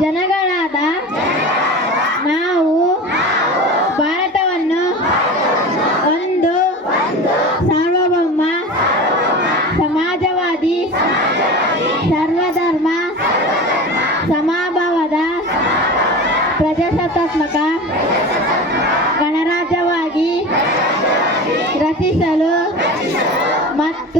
ಜನಗಳಾದ ನಾವು ಭಾರತವನ್ನು ಒಂದು ಸಾರ್ವಭೌಮ ಸಮಾಜವಾದಿ ಸರ್ವಧರ್ಮ ಸಮಭಾವದ ಪ್ರಜಾಸತ್ತಾತ್ಮಕ ಗಣರಾಜ್ಯವಾಗಿ ರಚಿಸಲು ಮತ್ತು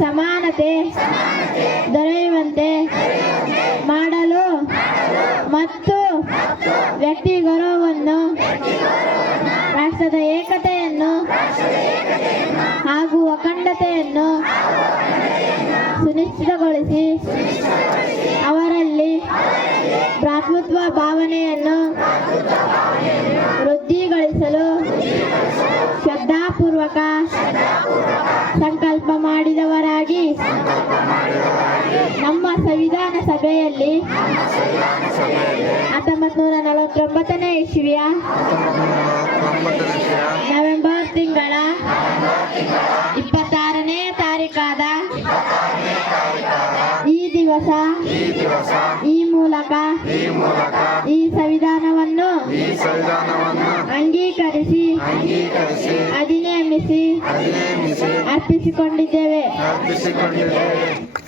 ಸಮಾನತೆ ದೊರೆಯುವಂತೆ ಮಾಡಲು ಮತ್ತು ವ್ಯಕ್ತಿ ಗೌರವವನ್ನು ರಾಷ್ಟ್ರದ ಏಕತೆಯನ್ನು ಹಾಗೂ ಅಖಂಡತೆಯನ್ನು ಸುನಿಶ್ಚಿತಗೊಳಿಸಿ ಅವರಲ್ಲಿ ಭ್ರಾತೃತ್ವ ಭಾವನೆಯನ್ನು ಮಾಡಿದವರಾಗಿ ನಮ್ಮ ಸಂವಿಧಾನ ಸಭೆಯಲ್ಲಿ ಹತ್ತೊಂಬತ್ತು ನೂರ ನಲವತ್ತೊಂಬತ್ತನೇ ಇಸ್ವಿಯ ನವೆಂಬರ್ ತಿಂಗಳ ಇಪ್ಪತ್ತಾರನೇ ತಾರೀಕಾದ ಈ ದಿವಸ ಈ ಮೂಲಕ ಈ ಸಂವಿಧಾನವನ್ನು ಅಂಗೀಕರಿಸಿ ಅರ್ಪಿಸಿಕೊಂಡಿದ್ದೇವೆ. ಅರ್ಪಿಸಿಕೊಂಡಿದ್ದೇವೆ.